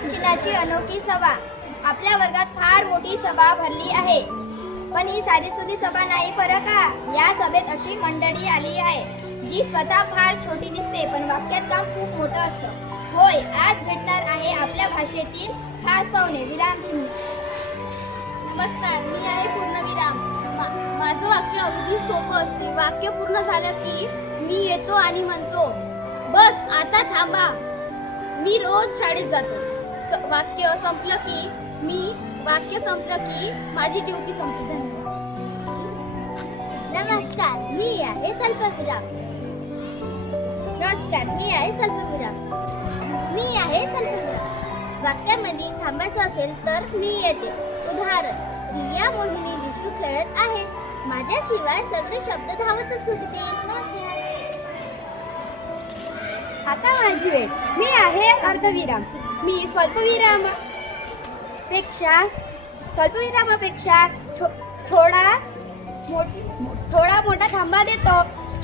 चिन्हाची अनोखी सभा. आपल्या वर्गात फार मोठी सभा भरली आहे. पण ही साधीसुधी सभा नाही बरं का. या सभेत अशी मंडळी आली आहे जी स्वतः फार छोटी दिसते पण वाक्यात काम खूप मोठं असतं. होय, आज भेटणार आहे आपल्या भाषेतील खास पाहुणे विरामचिन्ह. नमस्कार, मी आहे पूर्णविराम. माझं वाक्य अगदी सोपं असते. वाक्य पूर्ण झालं की मी येतो आणि म्हणतो, बस आता थांबा. मी रोज शाळेत जातो. वाक्य संपलं की माझी ड्युटी संपली. नमस्कार, मी आहे स्वल्पविराम. नमस्कार, मी आहे स्वल्पविराम. मी आहे स्वल्पविराम. वाक्यामध्ये थांबायचं असेल तर मी येते. उदाहरण, रिया, मोहिनी, दिशू खेळत आहेत. माझ्याशिवाय सगळे शब्द धावतच सुटतील. आता माझी वेळ. मी आहे अर्धविराम. मी स्वल्पविरामापेक्षा थोडा मोठा थांबा देतो,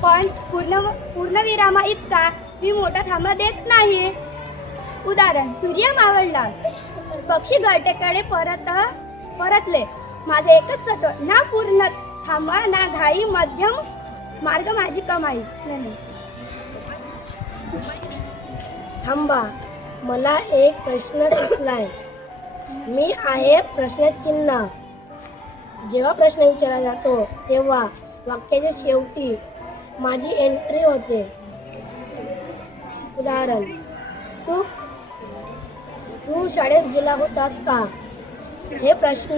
पण पूर्णविरामा इतका मी मोठा थांबा देत नाही. उदाहरण, सूर्य मावळला, पक्षी घरटेकडे परतले. माझे एकच तत्व, ना पूर्ण थांबा ना घाई, मध्यम मार्ग माझी कमाई. थांबा, मला एक प्रश्न सुचलाय. मी आहे प्रश्नचिन्ह. जेव्हा प्रश्न विचारला जातो तेव्हा वाक्याच्या शेवटी माझी एंट्री होते. उदाहरण, तू शाळेत गेला होतास का? हे प्रश्न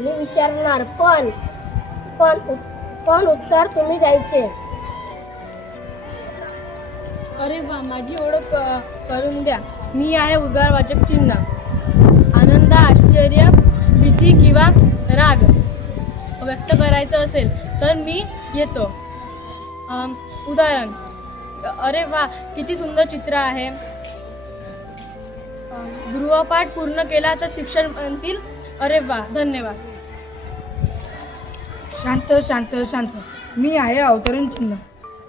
मी विचारणार, पण उत्तर तुम्ही द्यायचे. अरे वा, माझी ओळख करून द्या. मी आहे उद्गारवाचक चिन्ह. आनंद, आश्चर्य, भीती किंवा राग व्यक्त करायचं असेल तर मी येतो. उदाहरण, अरे वा, किती सुंदर चित्र आहे. गृहपाठ पूर्ण केला तर शिक्षक म्हणतील, अरे वा, धन्यवाद. शांत शांत शांत. मी आहे अवतरण चिन्ह.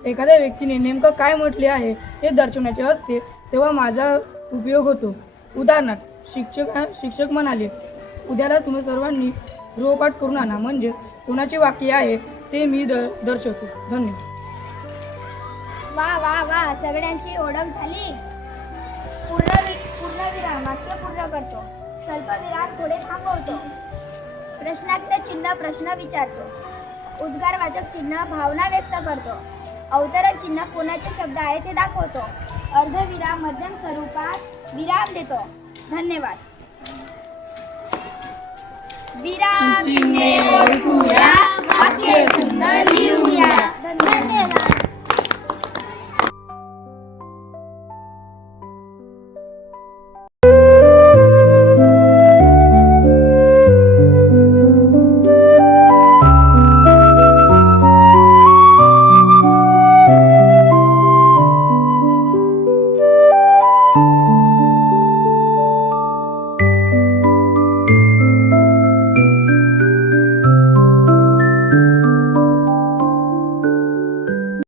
एखाद्या व्यक्तीने नेमकं काय म्हटले आहे हे दर्शवण्याचे असते तेव्हा माझा उपयोग होतो. उदाहरणार्थ, शिक्षक म्हणाले, उद्याला तुम्ही सर्वांनी गृहपाठ करून आणा. म्हणजे कोणाचे वाक्य आहे ते मी दर्शवते. धन्यवाद. वा वा वा, सगळ्यांची ओळख झाली. पूर्णविराम वाक्य पूर्ण करतो. स्वल्पविराम थोडे थांबवतो. प्रश्नार्थ चिन्ह प्रश्न विचारतो. उद्गारवाचक चिन्ह भावना व्यक्त करतो. अवतरण चिन्ह कोणाचे शब्द आहे ते दाखवतो. अर्धविराम मध्यम स्वरूपात विराम देतो. धन्यवाद. विराम चिन्हे ओळखूया, वाक्य सुंदर लिहूया. धन्यवाद.